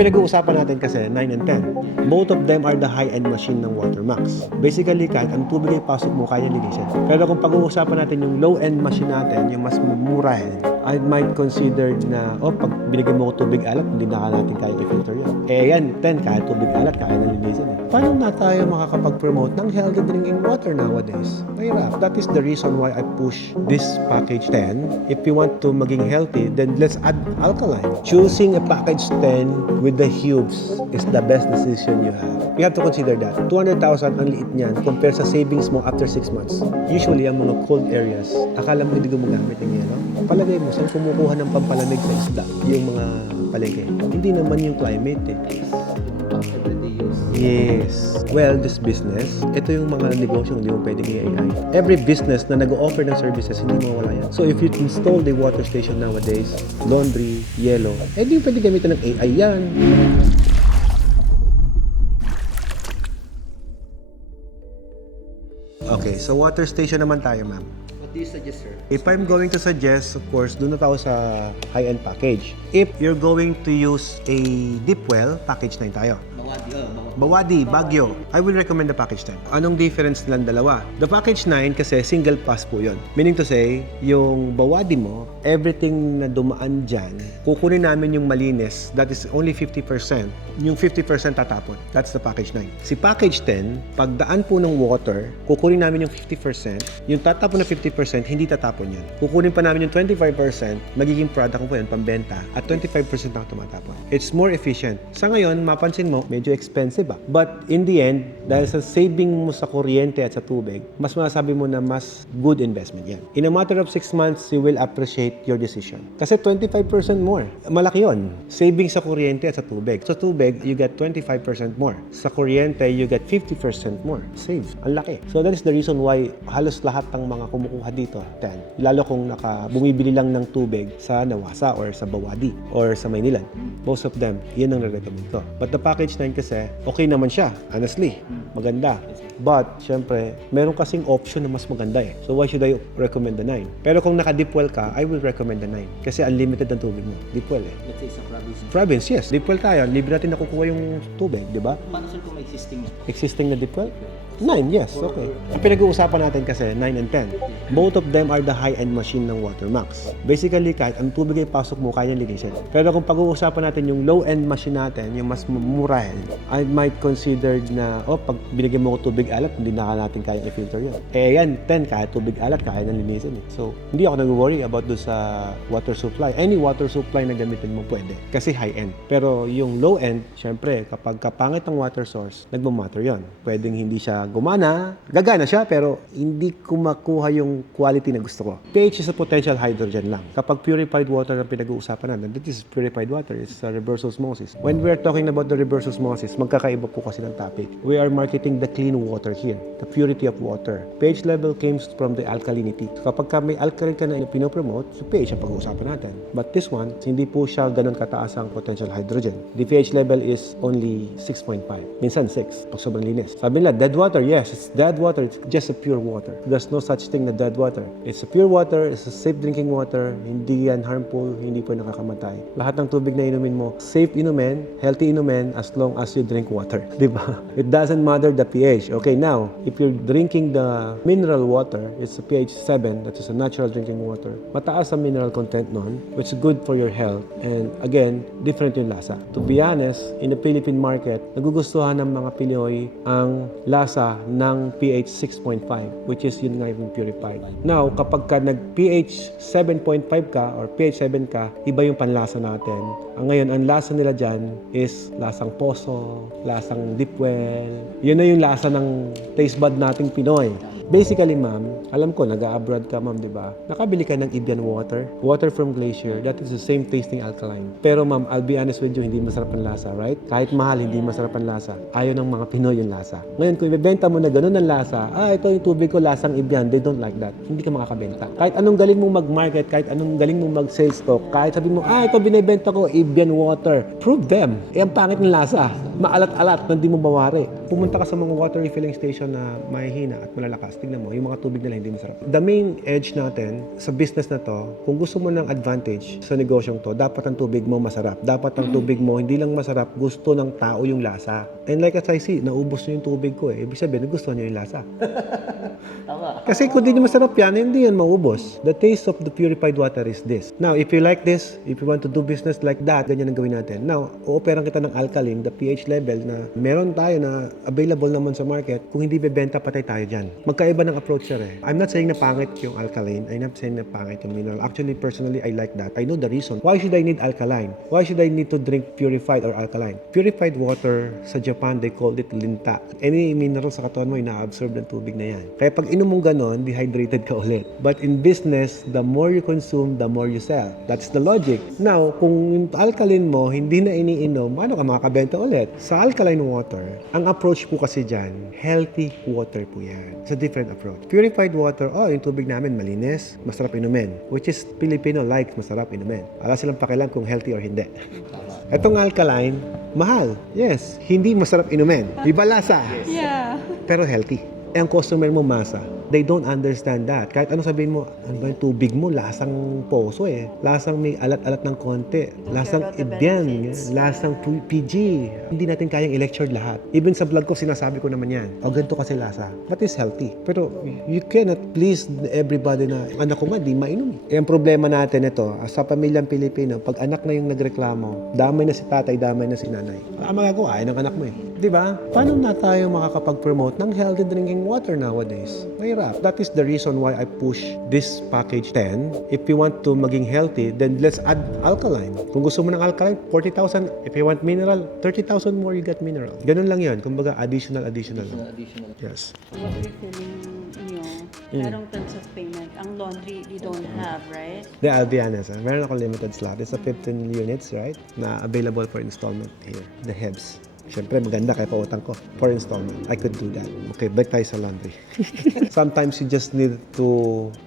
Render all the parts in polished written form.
pinag-uusapan natin kasi 9 and 10. Both of them are the high-end machine ng Watermax. Basically, kahit ang tubig ay pasok mo, kaya linisin. Pero kung pag-uusapan natin yung low-end machine natin, yung mas murahin, I might consider na, pag binigyan mo ko tubig alat, hindi na natin kaya i-filter yan. Yan, 10, kahit tubig alat, kaya na linisin. Paano na tayo makakapag-promote ng healthy drinking water nowadays? Mahirap. That is the reason why I push this package 10. If you want to maging healthy, then let's add alkaline. Choosing a package 10 with the hubes is the best decision you have. You have to consider that. 200,000 ang liit niyan compare sa savings mo after 6 months. Usually, ang mga cold areas, akala mo hindi gumagamit ng yelo. Palagay mo, saan kumukuha ng pampalamig sa isda? Yung mga palengke. Hindi naman yung climate eh. Yes. Well, this business, ito yung mga negosyo hindi mo pwedeng i-AI. Every business na nag-o-offer ng services, hindi mo mawala yan. So if you install the water station nowadays, laundry, yellow, hindi mo pwedeng gamitan ng AI yan. Okay, so water station naman tayo, ma'am. What do you suggest, sir? If I'm going to suggest, of course, doon na tayo sa high-end package. If you're going to use a deep well, package 9 tayo. Bawadi, Baguio. I will recommend the package 10. Anong difference nilang dalawa? The package 9 kasi single pass po yun. Meaning to say, yung Bawadi mo, everything na dumaan dyan, kukunin namin yung malinis, that is only 50%. Yung 50% tatapon. That's the package 9. Si package 10, pagdaan po ng water, kukunin namin yung 50%. Yung tatapon na 50%, hindi tatapon yan. Kukunin pa namin yung 25%, magiging product po yan, pambenta, at 25% ang tumatapon. It's more efficient. Sa ngayon, mapansin mo, medyo expensive ba? But in the end, dahil sa saving mo sa kuryente at sa tubig, mas masasabi mo na mas good investment yan. In a matter of 6 months, you will appreciate your decision. Kasi 25% more. Malaki yun. Saving sa kuryente at sa tubig. Sa tubig, you get 25% more. Sa kuryente, you get 50% more. Save. Ang laki. So that is the reason why halos lahat ng mga kumukuha dito, 10. Lalo kung bumibili lang ng tubig sa Nawasa or sa Bawadi or sa Maynilan. Most of them, yun ang re-recommend ko. But the package 9 kasi, okay naman siya, honestly. Maganda. But, syempre, meron kasing option na mas maganda eh. So, why should I recommend the 9? Pero kung naka-deep well ka, I will recommend the 9. Kasi unlimited ang tubig mo. Deep well eh. Let's say sa province. Province, yes. Deep well tayo. Libre natin nakukuha yung tubig, di ba? Paano sir kung may existing? Existing na deep well? 9, yes, okay. Ang pinag-uusapan natin kasi 9 and 10. Both of them are the high-end machine ng Watermax. Basically, kahit ang tubig ay pasok mo, kaya linisin. Pero kung pag-uusapan natin yung low-end machine natin, yung mas murahin, I might consider na, pag binigyan mo ko tubig alat, hindi na natin kaya i-filter yun. Yan, 10, kahit tubig alat, kaya na linisin. So, hindi ako nag-worry about do sa water supply. Any water supply na gamitin mo, pwede. Kasi high-end. Pero yung low-end, syempre, kapag kapangit ang water source, nagmamatter yun. Pwedeng hindi siya gumana, gagana siya, pero hindi ko makuha yung quality na gusto ko. pH is a potential hydrogen lang. Kapag purified water ang pinag-uusapan natin, that is purified water, it's a reverse osmosis. When we are talking about the reverse osmosis, magkakaiba po kasi ng topic. We are marketing the clean water here, the purity of water. pH level comes from the alkalinity. So kapag may alkaline ka na pinopromote, so pH ang pag-uusapan natin. But this one, hindi po siya ganun kataas ang potential hydrogen. The pH level is only 6.5. Minsan 6, pag sobrang linis. Sabi nila, dead water. Yes, it's dead water. It's just a pure water. There's no such thing na dead water. It's a pure water. It's a safe drinking water. Hindi yan harmful. Hindi po nakakamatay. Lahat ng tubig na inumin mo, safe inumin, healthy inumin as long as you drink water. Diba? It doesn't matter the pH. Okay, now, if you're drinking the mineral water, it's a pH 7. That is a natural drinking water. Mataas ang mineral content nun, which is good for your health. And again, different yung lasa. To be honest, in the Philippine market, nagugustuhan ng mga Pinoy ang lasa ng pH 6.5, which is yun nga yung purified. Now, kapag ka nag-pH 7.5 ka or pH 7 ka, iba yung panlasa natin. Ngayon, ang lasa nila dyan is lasang poso, lasang deep well. Yun na yung lasa ng taste bud nating Pinoy. Basically, ma'am, alam ko, nag-abroad ka, ma'am, di ba? Nakabili ka ng Evian water, water from glacier, that is the same tasting alkaline. Pero, ma'am, I'll be honest with you, hindi masarap ang lasa, right? Kahit mahal, hindi masarap ang lasa. Ayaw ng mga Pinoy yung lasa. Ngayon, kung ibebenta mo na ganun ang lasa, ito yung tubig ko, lasang Evian, they don't like that. Hindi ka makakabenta. Kahit anong galing mong mag-market, kahit anong galing mong mag-sales talk, kahit sabi mo, ito binibenta ko, Evian water. Prove them. Ang pangit ng lasa. maalat-alat na hindi mo mawari. Pumunta ka sa mga water refilling station na mahihina at malalakas. Tignan mo, yung mga tubig nila hindi masarap. The main edge natin sa business na to, kung gusto mo ng advantage sa negosyong to, dapat ang tubig mo masarap. Dapat ang tubig mo hindi lang masarap, gusto ng tao yung lasa. And like as I see, naubos nyo yung tubig ko eh. Ibig sabihin, gusto nyo yung lasa. Tama. Kasi kung di nyo masarap yan, hindi yan maubos. The taste of the purified water is this. Now, if you like this, if you want to do business like that, ganyan ang gawin natin. Now, ooperan kita ng alkaline, the pH level na meron tayo na available naman sa market. Kung hindi bebenta, patay tayo dyan. Magkaiba ng approach sir eh. I'm not saying na pangit yung alkaline. I'm not saying na pangit yung mineral. Actually, personally, I like that. I know the reason. Why should I need alkaline? Why should I need to drink purified or alkaline? Purified water, sa Japan, they called it linta. Any mineral sa katawan mo, ina-absorb ng tubig na yan. Kaya pag inom mong ganon, dehydrated ka ulit. But in business, the more you consume, the more you sell. That's the logic. Now, kung yung alkaline mo, hindi na iniinom, ano ka makakabenta ulit? Sa alkaline water, ang approach po kasi dyan, healthy water po yan. It's a different approach. Purified water, yung tubig namin malinis, masarap inumin. Which is Filipino likes masarap inumin. Wala silang pakialam kung healthy or hindi. Etong alkaline, mahal. Yes, hindi masarap inumin. Iba lasa. Yeah. Pero healthy. Ang customer mo masa, they don't understand that. Kahit ano sabihin mo, ano ba yung tubig mo, lasang poso eh. Lasang may alat-alat ng konti. Lasang about the ibyan. benefits. Lasang PG. Hindi natin kayang i-lecture lahat. Even sa vlog ko, sinasabi ko naman yan. O, ganito kasi lasa. But it's healthy. Pero you cannot please everybody na, anak ko nga, di mainom. Eh, ang problema natin ito, sa pamilyang Pilipino, pag anak na yung nagreklamo, damay na si tatay, damay na si nanay. Magagawa, ay ng anak mo eh. Di ba? Paano na tayo makakapag-promote ng healthy drinking water nowadays? Mahirap. That is the reason why I push this package 10. If you want to maging healthy, then let's add alkaline. Kung gusto mo ng alkaline, 40,000. If you want mineral, 30,000 more you get mineral. Ganun lang yun. Kumbaga, additional. Additional. Yes. What refilling nyo, merong terms of payment. Ang laundry, you don't have, right? I'll be honest. Meron ako limited slot. It's a 15 units, right? Na available for installment here. The Hebs. Siyempre, maganda kaya pautang ko for installment. I could do that. Okay, balik tayo sa laundry. Sometimes you just need to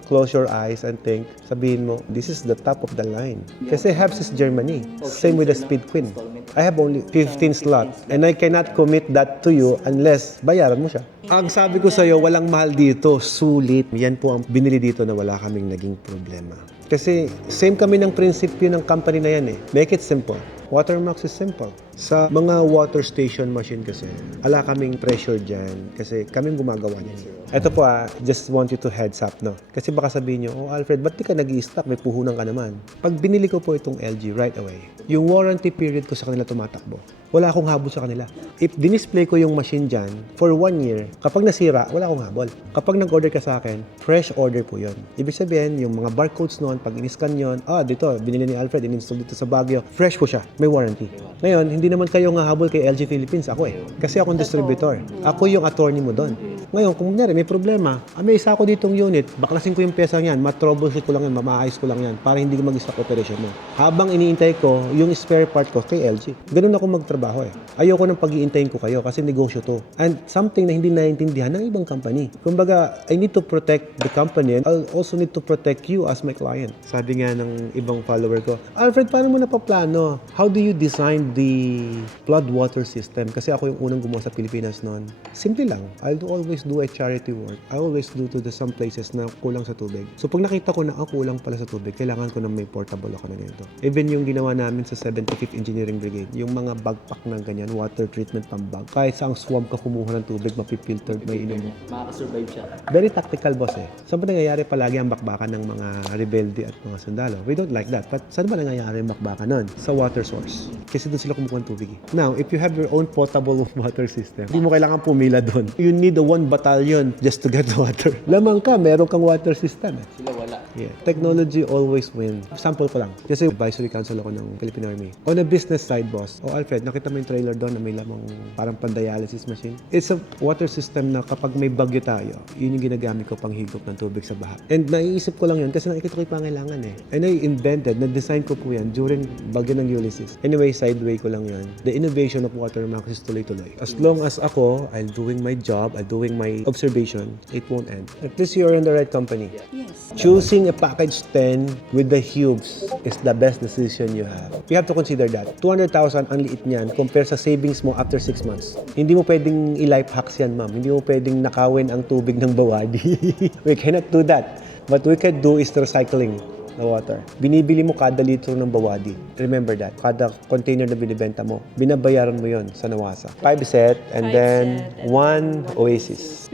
close your eyes and think, sabihin mo, this is the top of the line. Kasi Habs is Germany. Same with the Speed Queen. I have only 15 slots and I cannot commit that to you unless bayaran mo siya. Ang sabi ko sa'yo, walang mahal dito. Sulit. Yan po ang binili dito na wala kaming naging problema. Kasi same kami ng prinsipyo ng company na yan eh. Make it simple. Watermax is simple. Sa mga water station machine kasi, ala kaming pressure dyan kasi kaming gumagawa niyan. Ito po just want you to heads up, no? Kasi baka sabihin nyo, Alfred, ba't di ka nag-i-stock? May puhunan ka naman. Pag binili ko po itong LG right away, yung warranty period ko sa kanila tumatakbo. Wala akong habol sa kanila. If dinisplay ko yung machine dyan for 1 year, kapag nasira, wala akong habol. Kapag nag-order ka sa akin, fresh order po yun. Ibig sabihin, yung mga barcodes noon, pag in-scan yun, dito, binili ni Alfred, in-install dito sa Baguio, fresh po siya, may warranty. Ngayon, hindi naman kayo nga habol kay LG Philippines, ako eh. Kasi akong distributor. Ako yung attorney mo doon. Ngayon, kung may problema, may isa ako ditong unit, baklasin ko yung pyesa niyan, ma-troubleshoot ko lang yan, maayos ko lang yan, para hindi mag-stop operation mo. Habang iniintay ko, yung spare part ko kay LG. Ganun ako magtrabaho eh. Ayoko nang pag-iintayin ko kayo kasi negosyo to. And something na hindi naiintindihan ng ibang company. Kumbaga, I need to protect the company and I'll also need to protect you as my client. Sabi nga ng ibang follower ko, Alfred, paano mo napaplano? How do you design the flood water system? Kasi ako yung unang gumawa sa Pilipinas noon. Simple lang. Always do a charity work. I always do to some places na kulang sa tubig. So pag nakita ko na kulang pala sa tubig, kailangan ko na may portable ako na ganito. Even yung ginawa namin sa 75th Engineering Brigade, yung mga bagpak ng ganyan, water treatment pambag. Kahit sa ang swamp ka kumuha ng tubig, mapipiltered, may inom mo. Makaka-survive siya. Very tactical, boss eh. Saan ba nangyayari palagi ang bakbakan ng mga rebelde at mga sundalo? We don't like that. But saan ba nangyayari ang bakbakan nun? Sa water source. Kasi doon sila kumukuha ng tubig eh. Now, if you have your own potable water system, hindi mo kailangan pumila doon. You need a 1 battalion just to get water. Lamang ka, meron kang water system eh. Sila wala. Yeah. Technology always win. Sample ko lang. Kasi advisory council ako ng Philippine Army. On a business side, boss, Alfred, nakita mo yung trailer doon na may lamang parang pan-dialysis machine. It's a water system na kapag may bagyo tayo, yun yung ginagamit ko pang higop ng tubig sa baha. And naiisip ko lang yun kasi nakikita ko yung pangailangan eh. And I invented, na-design ko po yan during bagyo ng Ulysses. Anyway, sideway ko lang yun. The innovation of Watermax is tuloy-tuloy. As long as ako, I'm doing my job, I'm doing my observation, it won't end. At least you're in the right company. Yes. Choosing Buying a package 10 with the Hubes is the best decision you have. You have to consider that. 200,000 ang liit niyan compare sa savings mo after 6 months. Hindi mo pwedeng i-life hacks yan, ma'am. Hindi mo pwedeng nakawin ang tubig ng bawadi. We cannot do that. What we can do is recycling the water. Binibili mo kada litro ng bawadi. Remember that. Kada container na binibenta mo, binabayaran mo yon sa Nawasa. 5 set and 5 then set and 1 Oasis.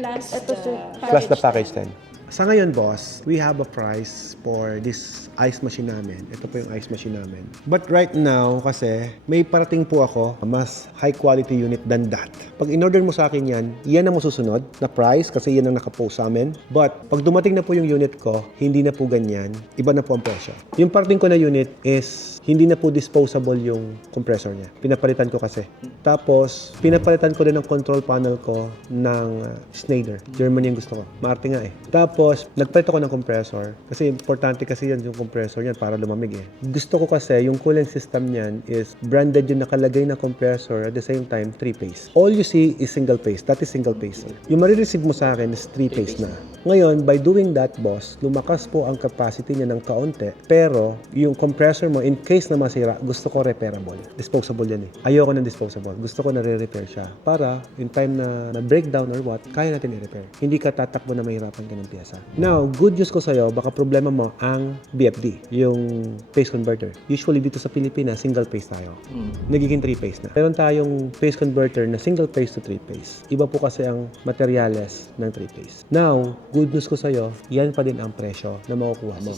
Plus the package 10. Sa ngayon, boss, we have a price for this ice machine namin. Ito po yung ice machine namin. But right now, kasi may parating po ako, mas high quality unit than that. Pag in-order mo sa akin yan ang masusunod na price kasi yan ang nakapost sa amin. But pag dumating na po yung unit ko, hindi na po ganyan. Iba na po ang presyo. Yung parating ko na unit is hindi na po disposable yung compressor niya. Pinapalitan ko kasi. Tapos, pinapalitan ko din ang control panel ko ng Schneider. Germany yung gusto ko. Maarte nga eh. Tapos, nagpalit ako ng compressor. Kasi importante kasi yan yung compressor niyan para lumamig eh. Gusto ko kasi yung cooling system niyan is branded yung nakalagay na compressor at the same time 3-phase. All you see is single phase. That is single phase. Yung marireceive mo sa akin is 3-phase na. Ngayon, by doing that, boss, lumakas po ang capacity niya ng kaunti. Pero, yung compressor mo, in case na masira, gusto ko repairable. Disposable yan eh. Ayoko ng disposable. Gusto ko na re-repair siya. Para, in time na breakdown or what, kaya natin i-repair. Hindi ka tatakbo na mahirapan ka ng piyesa. Now, good news ko sa'yo, baka problema mo ang BFD, yung phase converter. Usually dito sa Pilipinas, single phase tayo. Nagiging 3-phase na. Meron tayong phase converter na single phase to 3-phase. Iba po kasi ang materyales ng 3-phase. Now, good news ko sa'yo, yan pa din ang presyo na makukuha mo.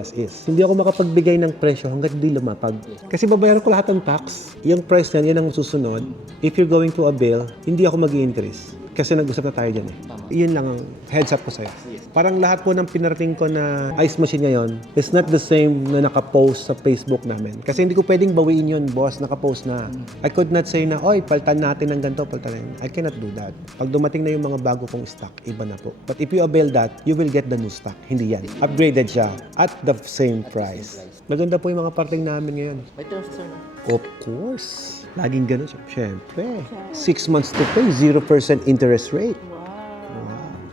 As is. Hindi ako makapagbigay ng presyo hanggat di lumapag. Kasi babayaran ko lahat ng tax. Yung price yan ang susunod. If you're going to a bill, hindi ako mag-i-increase. Kasi nag-usap na tayo dyan eh. Iyon lang ang heads up ko sa'yo. Parang lahat po ng pinarating ko na ice machine ngayon is not the same na nakapost sa Facebook namin. Kasi hindi ko pwedeng bawiin yun, boss. Nakapost na. I could not say na, oy, paltan natin ng ganito, paltan natin. I cannot do that. Pag dumating na yung mga bago kong stock, iba na po. But if you avail that, you will get the new stock. Hindi yan. Upgraded siya at the same price. Maganda po yung mga parting namin ngayon. May terms, sir, no? Of course. Laging ganun siya. Siyempre. 6 months to pay, 0% interest rate.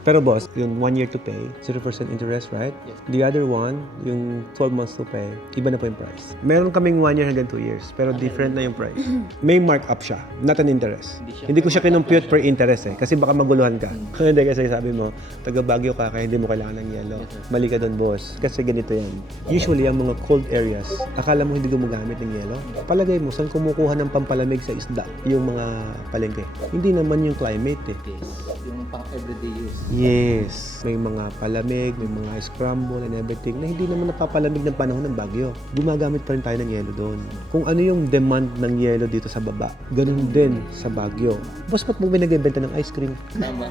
Pero boss, yung 1 year to pay, 0% interest, right? Yes. The other one, yung 12 months to pay, iba na po yung price. Meron kaming 1 year hanggang 2 years, pero different na yung price. May markup siya, not an interest. Hindi ko siya kinumpute per interest eh, kasi baka maguluhan ka. Hindi kasi sabi mo, taga Baguio ka, kaya hindi mo kailangan ng yelo. Mali ka doon, boss. Kasi ganito yan. Usually, ang mga cold areas, akala mo hindi gumagamit ng yelo. Palagay mo, saan kumukuha ng pampalamig sa isda? Yung mga palengke. Hindi naman yung climate eh. Yes. Yung pang everyday use. Yes, may mga palamig, may mga scramble and everything na hindi naman napapalamig ng panahon ng Baguio. Gumagamit pa rin tayo ng yelo doon. Kung ano yung demand ng yelo dito sa baba, ganun din sa Baguio. Boss, ba't mo binagbenta ng ice cream? Tama.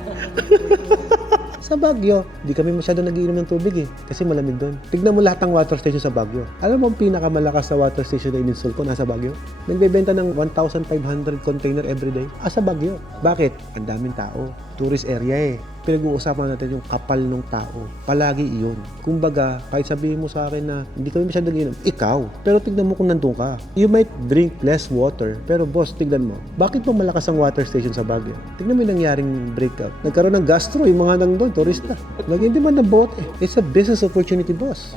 Sa Baguio, di kami masyado nagiinom ng tubig eh. Kasi malamig doon. Tignan mo lahat ng water station sa Baguio. Alam mo ang pinakamalakas sa water station na in-install ko nasa Baguio? Nagbebenta ng 1,500 container everyday. Sa Baguio. Bakit? Ang daming tao. Tourist area eh. Pinag-uusapan natin yung kapal ng tao. Palagi iyon. Kumbaga, kahit sabihin mo sa akin na hindi kami masyado nagiinom, ikaw. Pero tignan mo kung nandun ka. You might drink less water, pero boss, tignan mo. Bakit mo malakas ang water station sa Baguio? Tignan mo yung nangyaring breakout. Nagkaroon ng gastro, yung mga nandun, turista. Naging demand ng bote. It's a business opportunity, boss.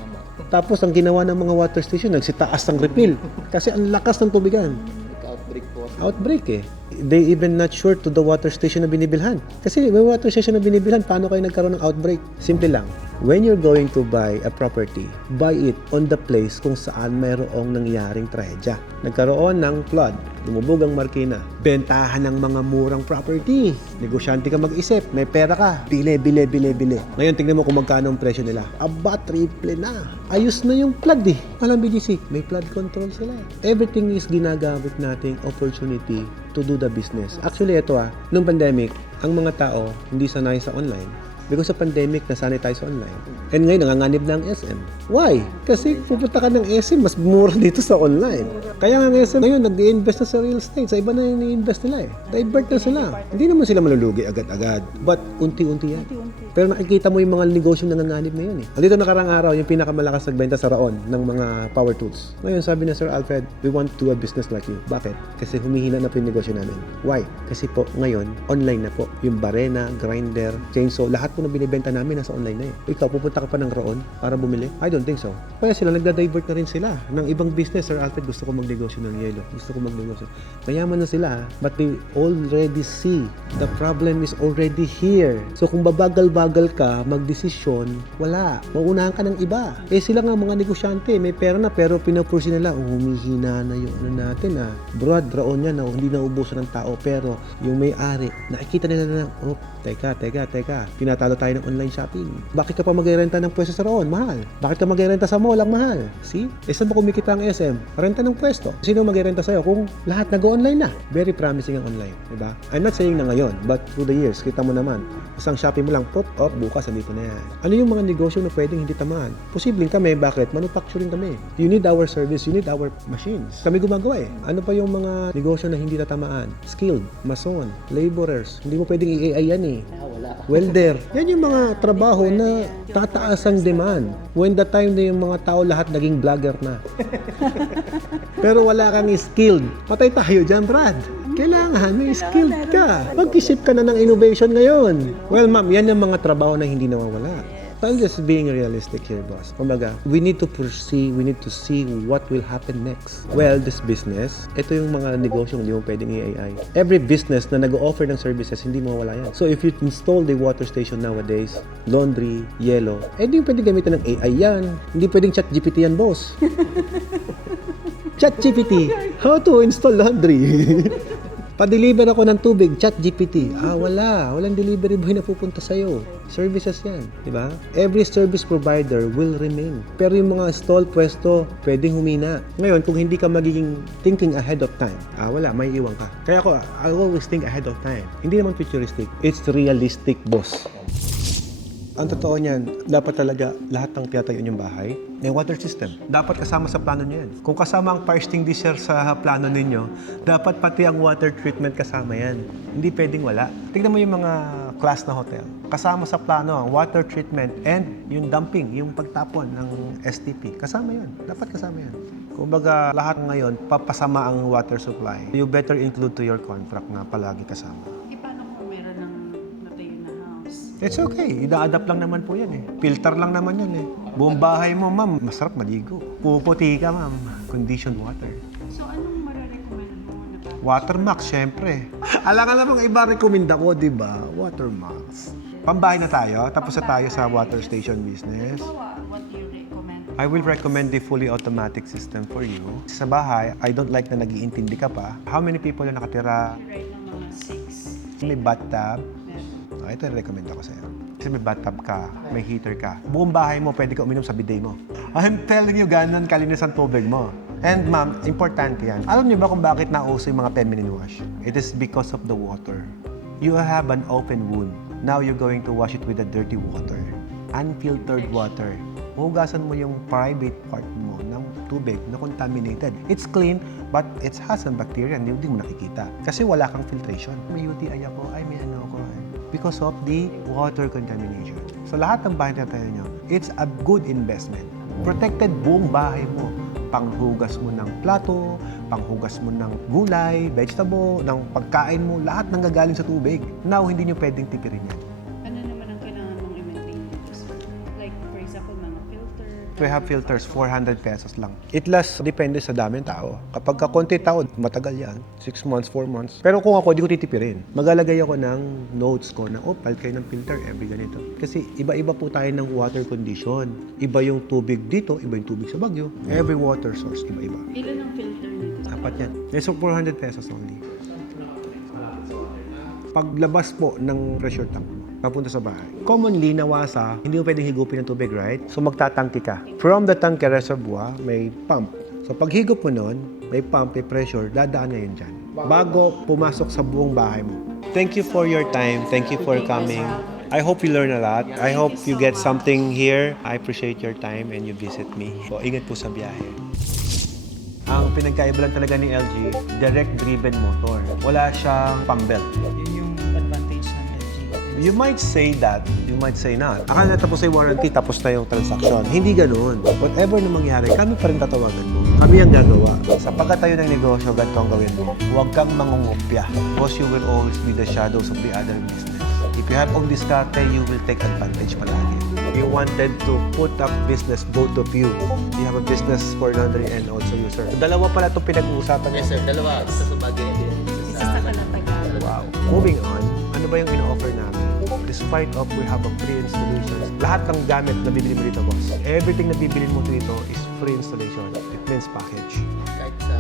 Tapos, ang ginawa ng mga water station, nagsitaas ng refill. Kasi ang lakas ng tubigan. Outbreak po. Outbreak eh. They even not sure to the water station na binibilhan. Kasi may water station na binibilhan, paano kayo nagkaroon ng outbreak? Simple lang. When you're going to buy a property, buy it on the place kung saan mayroong nangyaring trahedya. Nagkaroon ng flood, lumubog ang Marikina, bentahan ng mga murang property. Negosyante ka mag-isip, may pera ka, bili. Ngayon, tingnan mo kung magkano ang presyo nila. Aba, triple na. Ayos na yung flood eh. Alam BGC, may flood control sila. Everything is ginagamit nating opportunity to do the business. Actually, ito nung pandemic, ang mga tao hindi sanay sa online. Because sa pandemic, nasanay tayo sa online. And ngayon, nanganganib na ang SM. Why? Kasi pupunta ka ng SM, mas mura dito sa online. Kaya nga ang SM ngayon, nag-i-invest na sa real estate. Sa iba na yung i-invest nila eh. Divert na sila. Hindi naman sila malulugi agad-agad. But unti-unti yan. Pero nakikita mo yung mga negosyo na nanganib na yun eh. Dito nakarang araw, yung pinakamalakas nagbenta sa Raon ng mga power tools. Ngayon, sabi na Sir Alfred, we want to do a business like you. Bakit? Kasi humihina na po yung negosyo namin. Why? Kasi po, ngayon, online na po. Yung barena, grinder, chainsaw, lahat po na binibenta namin nasa online na eh. Ikaw, pupunta ka pa ng Raon para bumili? I don't think so. Kaya sila, nagda-divert na rin sila ng ibang business. Sir Alfred, gusto ko magnegosyo ng yelo. Gusto ko magnegosyo. Mayaman na sila, but they already see the problem is already here. So kung babagal-bagal ka, magdesisyon, wala. Mauunahan ka ng iba. Eh sila nga mga negosyante, may pera na pero pinapursi nila, humihina na yung natin Broad, Raon yan, hindi naubusan ng tao. Pero yung may-ari, nakikita nila na, oh, teka. Tinatalo tayo ng online shopping. Bakit ka pa mag-renta ng pwesto sa Raon? Mahal. Bakit ka mag-renta sa mall? Ang mahal. See? Eh saan ba kumikita ang SM? Renta ng pwesto. Sino mag-renta sa'yo kung lahat nag-online na? Very promising ang online. Diba? I'm not saying na ngayon, but through the years, kita mo naman, isang Shopee mo lang, pop, bukas, andito na yan. Ano yung mga negosyo na pwedeng hindi tamaan? Posibleng kami, bakit? Manufacturing kami. You need our service, you need our machines. Kami gumagawa eh. Ano pa yung mga negosyo na hindi tatamaan? Skilled, mason, laborers. Hindi mo pwedeng i-AI yan eh. Wala. Welder. Yan yung mga trabaho na tataas ang demand. When the time na yung mga tao lahat naging vlogger na. Pero wala kang skilled. Patay tayo dyan, Brad. Kailangan, may skilled ka. Mag-isip ka na ng innovation ngayon. Well, ma'am, yan yung mga trabaho na hindi nawawala. I'm just being realistic here, boss. Kumbaga, we need to foresee, we need to see what will happen next. Well, this business, ito yung mga negosyo hindi mo pwedeng i-AI. Every business na nag-offer ng services, hindi mo mawala yan. So, if you install the water station nowadays, laundry, yellow, hindi pwedeng gamitin ng AI yan. Hindi pwedeng chat GPT yan, boss. Chat GPT, how to install laundry? Pa-deliver ako ng tubig, chat GPT. Walang delivery boy na pupunta sa'yo. Services yan, di ba? Every service provider will remain. Pero yung mga stall pwesto, pwedeng humina. Ngayon, kung hindi ka magiging thinking ahead of time, may iwan ka. Kaya ako, I always think ahead of time. Hindi naman futuristic. It's realistic, boss. Ang totoo niyan, dapat talaga lahat ng tinatayo niyong bahay, may water system. Dapat kasama sa plano niyo yan. Kung kasama ang fire extinguisher sa plano ninyo, dapat pati ang water treatment kasama yan. Hindi pwedeng wala. Tignan mo yung mga class na hotel. Kasama sa plano ang water treatment and yung dumping, yung pagtapon ng STP. Kasama yan. Dapat kasama yan. Kumbaga, lahat ngayon, papasama ang water supply. You better include to your contract na palagi kasama. Paano kung meron ng natayo na house? It's okay. Ida-adapt lang naman po yan eh. Filter lang naman yan eh. Buong bahay mo, ma'am, masarap maligo. Puputi ka, ma'am. Conditioned water. So, anong marirecommend mo na Watermax, syempre. Alam ka namang iba recommend ako, di ba? Watermax. Pambahay na tayo, tapos na tayo sa water station business. What do you recommend? I will recommend the fully automatic system for you. Sa bahay, I don't like na nag-iintindi ka pa. How many people na nakatira? Right now, mga 6. May bathtub. Ito yung recommend ako sa'yo. Kasi may bathtub ka, may heater ka. Buong bahay mo, pwede ka uminom sa bidet mo. I'm telling you, ganun kalinis ang tubig mo. And ma'am, importante yan. Alam niyo ba kung bakit nauso yung mga feminine wash? It is because of the water. You have an open wound. Now you're going to wash it with the dirty water. Unfiltered water. Hugasan mo yung private part mo ng tubig na contaminated. It's clean, but it has some bacteria na hindi mo nakikita. Kasi wala kang filtration. May UTI ako, may ano ako. Because of the water contamination. So lahat ng bahay na tayo nyo, it's a good investment. Protected buong bahay mo. Panghugas mo ng plato, panghugas mo ng gulay, vegetable, ng pagkain mo, lahat nang gagaling sa tubig. Now, hindi nyo pwedeng tipirin yan. Ano naman ang kailangan mong i-maintain dito, sir? Like, for example, mga filter? We have filters, 400 pesos lang. It lasts, depende sa dami ng tao. Kapag konti tao, matagal yan. 6 months, 4 months. Pero kung ako, di ko titipirin. Maglalagay ako ng notes ko na, palit kayo ng filter every ganito. Kasi iba-iba po tayo ng water condition. Iba yung tubig dito, iba yung tubig sa Baguio. Every water source, iba-iba. Ilan ang filter nito? Apat yan. So, 400 pesos only. Paglabas po ng pressure tank mo, papunta sa bahay. Commonly, nawasa, hindi mo pwedeng higupin ng tubig, right? So, magtatangki ka. From the tank reservoir, may pump. So, pag higup mo nun, may pump, may pressure, dadaan na yun dyan. Bago pumasok sa buong bahay mo. Thank you for your time. Thank you for coming. I hope you learn a lot. I hope you get something here. I appreciate your time and you visit me. So, ingat po sa biyahe. Ang pinagkaiba lang talaga ni LG, direct driven motor. Wala siyang pang belt. Yun yung advantage ng LG. You might say that, you might say not. Akala tapos na yung warranty, tapos na yung transaction. Hindi ganun. Whatever na mangyari, kami pa rin tatawagan mo. Kami ang gagawa. Sa pagkatayo ng negosyo, ganito ang gawin mo. Huwag kang mangungupya. Because you will always be the shadows of the other business. If you have all diskarte, you will take advantage palagi. You wanted to put up business, both of you. You have a business for laundry and also you, sir. Dalawa pala itong pinag-uusapan Yes, sir. Dalawa. Isa sa Baguio and Isa sa Kalatagan. Wow. Moving on, ano ba yung in-offer namin? Despite of we have a free installation, lahat ng gamit na bibili mo dito, boss. Everything na bibili mo dito is free installation. It means package. kahit sa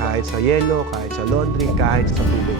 Kahit sa yelo, kahit sa laundry, kahit sa tubig.